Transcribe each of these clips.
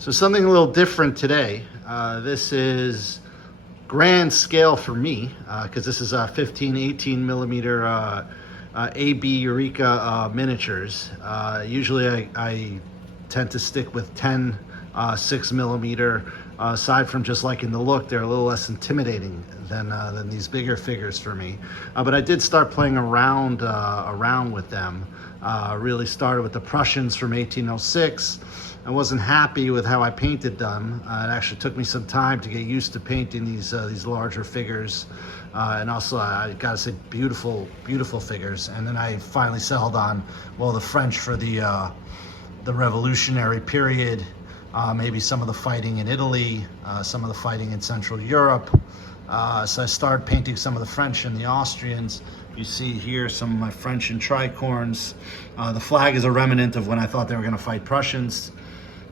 So something a little different today. This is grand scale for me because this is a 15, 18 millimeter AB Eureka miniatures. Usually I tend to stick with 10 6 millimeter. Aside from just liking the look, they're a little less intimidating than these bigger figures for me. But I did start playing around with them. Really started with the Prussians from 1806. I wasn't happy with how I painted them. It actually took me some time to get used to painting these larger figures. And also, I gotta say, beautiful figures. And then I finally settled on, well, the French for the Revolutionary period, maybe some of the fighting in Italy, some of the fighting in Central Europe. So I started painting some of the French and the Austrians. You see here some of my French and tricorns. The flag is a remnant of when I thought they were gonna fight Prussians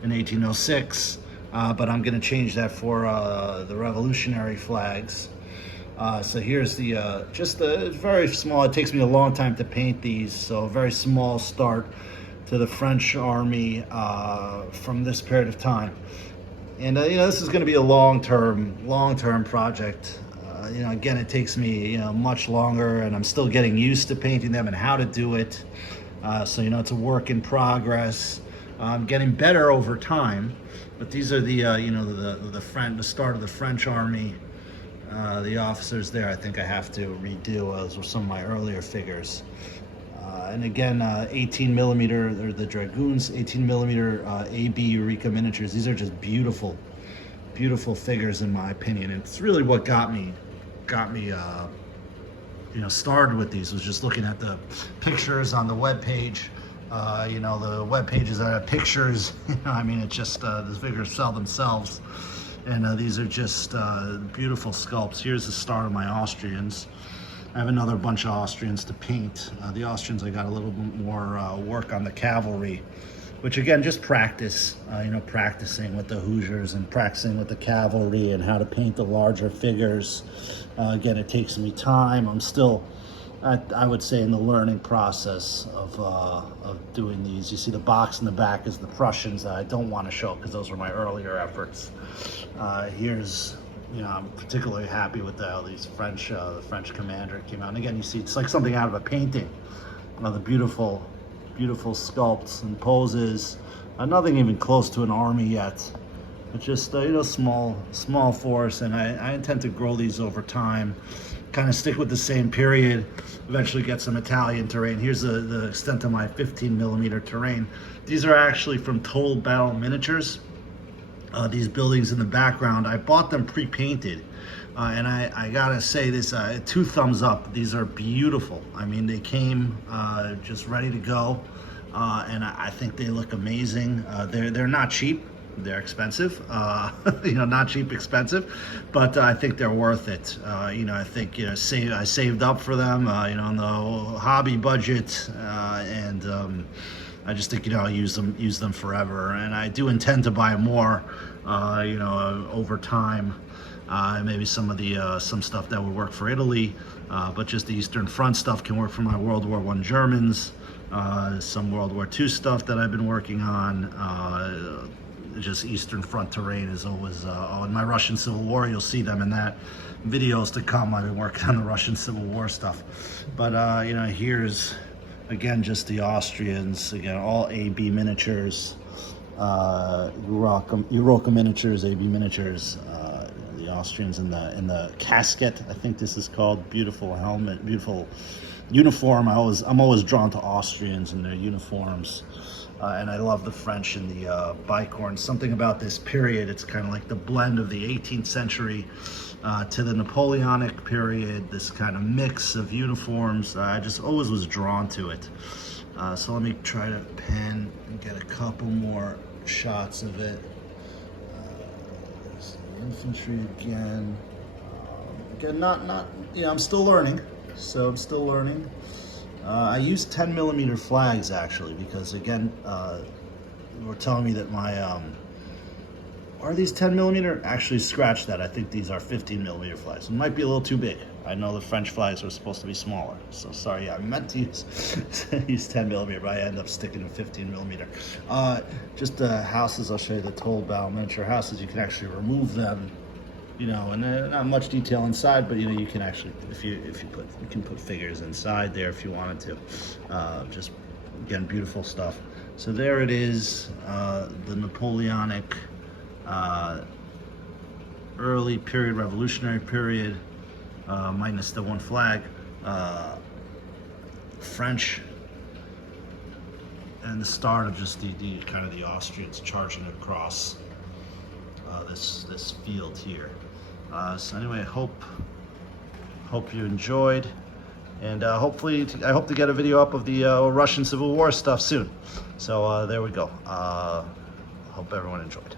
in 1806, but I'm gonna change that for the revolutionary flags. So here's just the very small, it takes me a long time to paint these, so a very small start to the French army from this period of time. And this is gonna be a long-term project. Again, it takes me much longer, and I'm still getting used to painting them and how to do it. So it's a work in progress. I'm getting better over time, but these are the start of the French army. The officers there, I think I have to redo. Those were some of my earlier figures. And again, 18 millimeter, they're the dragoons, 18 millimeter AB Eureka miniatures. These are just beautiful figures in my opinion. And it's really what got me started with these, was just looking at the pictures on the web page. The web pages that have pictures, I mean, it's just, the figures sell themselves. And these are just beautiful sculpts. Here's the start of my Austrians. I have another bunch of Austrians to paint. The Austrians, I got a little bit more work on the cavalry, which again, just practice, practicing with the Hoosiers and practicing with the cavalry and how to paint the larger figures. Again, it takes me time. I'm still, I would say, in the learning process of doing these. You see the box in the back is the Prussians that I don't want to show because those were my earlier efforts. Here's, I'm particularly happy with how these French, the French commander came out. And again, you see, it's like something out of a painting. The beautiful sculpts and poses. Nothing even close to an army yet. It's just, small force, and I intend to grow these over time. Kind of stick with the same period, eventually get some Italian terrain. Here's the extent of my 15 millimeter terrain. These are actually from Total Battle Miniatures. These buildings in the background, I bought them pre-painted. And I gotta say this, 2 thumbs up. These are beautiful. I mean, they came just ready to go. And I think they look amazing. They're not cheap. They're expensive, not cheap, expensive, but I think they're worth it. I think I saved up for them, on the hobby budget, and I just think I'll use them forever. And I do intend to buy more, over time. Maybe some of the some stuff that would work for Italy, but just the Eastern Front stuff can work for my World War I Germans. Some World War II stuff that I've been working on. Just Eastern Front terrain is always, in my Russian Civil War, you'll see them in that. Videos to come, I've been working on the Russian Civil War stuff. But, here's, again, just the Austrians, again, all AB miniatures, Eureka miniatures, AB miniatures, the Austrians in the casket, I think this is called. Beautiful helmet, beautiful uniform. I'm always drawn to Austrians and their uniforms. And I love the French and the bicorns. Something about this period, it's kind of like the blend of the 18th century to the Napoleonic period, this kind of mix of uniforms. I just always was drawn to it. So let me try to pan and get a couple more shots of it. There's the infantry again. Again, I'm still learning, so I'm still learning. I use 10 millimeter flags actually, because again, they were telling me that my, are these 10 millimeter? Actually, scratch that. I think these are 15 millimeter flags. It might be a little too big. I know the French flags were supposed to be smaller, so sorry. I meant to use 10 millimeter, but I ended up sticking to 15 millimeter. Just the houses, I'll show you the toll bow miniature houses. You can actually remove them, you know, and not much detail inside, but you know, you can actually, you can put figures inside there if you wanted to. Just again, beautiful stuff. So there it is, the Napoleonic, early period, revolutionary period, minus the one flag, French, and the start of just the kind of the Austrians charging across this field here. So anyway, I hope you enjoyed, and hopefully I hope to get a video up of the Russian Civil War stuff soon. So there we go. Hope everyone enjoyed.